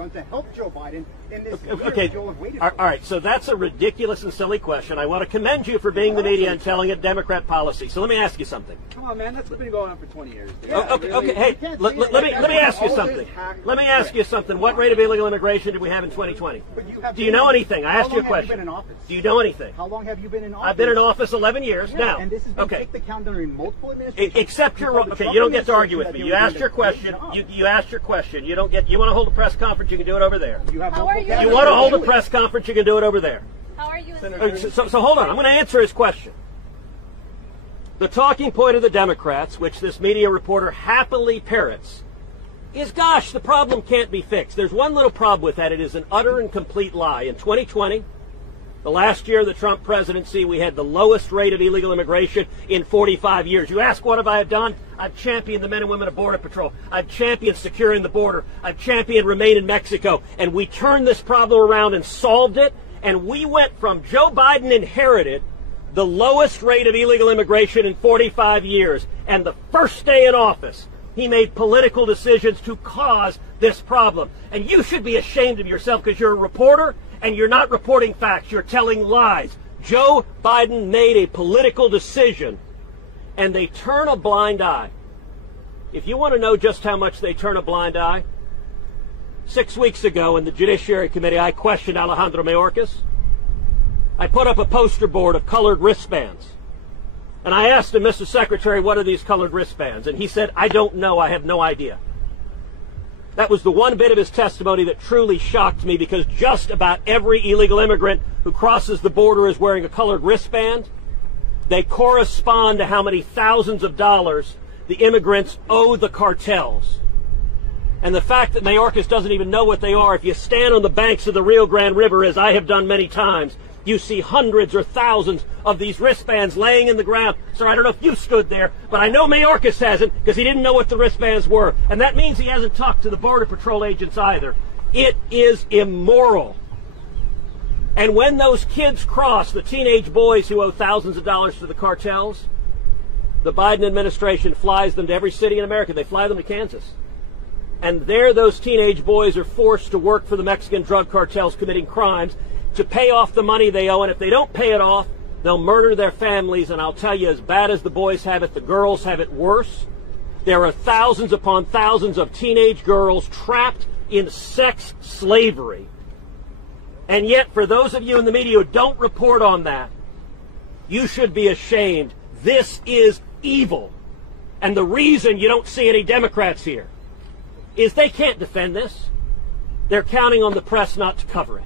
done to help Joe Biden in this year okay. Joe has waited All for. right, so that's a ridiculous and silly question. I want to commend you for being the media and telling it Democrat policy. So let me ask you something. Come on, man, that's been going on for 20 years. Dude. Yeah, Okay, really, hey, you can't let say me that. ask you All something. this hack- Let me ask you something. What rate of illegal immigration did we have in 2020? But you have Do you know anything? I asked you a How long have you been question. in office? Do you know anything? How long have you been in office? I've been in office 11 years Yeah, now. and this has been Okay. kicked the count during multiple administrations. Except you're Because the okay. Trump You don't get to argue with administration me. that You they were asked your doing a question. great job. You asked your question. You don't get. You want to hold a press conference? You can do it over there. You have How multiple are you- candidates. You want to hold a Do it. press conference? You can do it over there. How are you? So hold on. I'm going to answer his question. The talking point of the Democrats, which this media reporter happily parrots, is, gosh, the problem can't be fixed. There's one little problem with that. It is an utter and complete lie. In 2020, the last year of the Trump presidency, we had the lowest rate of illegal immigration in 45 years. You ask, what have I done? I've championed the men and women of Border Patrol. I've championed securing the border. I've championed Remain in Mexico. And we turned this problem around and solved it. And we went from Joe Biden inherited the lowest rate of illegal immigration in 45 years. And the first day in office, he made political decisions to cause this problem. And you should be ashamed of yourself because you're a reporter and you're not reporting facts. You're telling lies. Joe Biden made a political decision and they turn a blind eye. If you want to know just how much they turn a blind eye, 6 weeks ago in the Judiciary Committee, I questioned Alejandro Mayorkas. I put up a poster board of colored wristbands. And I asked him, Mr. Secretary, what are these colored wristbands? And he said, I don't know. I have no idea. That was the one bit of his testimony that truly shocked me, because just about every illegal immigrant who crosses the border is wearing a colored wristband. They correspond to how many thousands of dollars the immigrants owe the cartels. And the fact that Mayorkas doesn't even know what they are, if you stand on the banks of the Rio Grande River, as I have done many times, you see hundreds or thousands of these wristbands laying in the ground. Sir, I don't know if you stood there, but I know Mayorkas hasn't, because he didn't know what the wristbands were. And that means he hasn't talked to the Border Patrol agents either. It is immoral. And when those kids cross, the teenage boys who owe thousands of dollars to the cartels, the Biden administration flies them to every city in America. They fly them to Kansas. And there those teenage boys are forced to work for the Mexican drug cartels committing crimes to pay off the money they owe. And if they don't pay it off, they'll murder their families. And I'll tell you, as bad as the boys have it, the girls have it worse. There are thousands upon thousands of teenage girls trapped in sex slavery. And yet, for those of you in the media who don't report on that, you should be ashamed. This is evil. And the reason you don't see any Democrats here is they can't defend this. They're counting on the press not to cover it.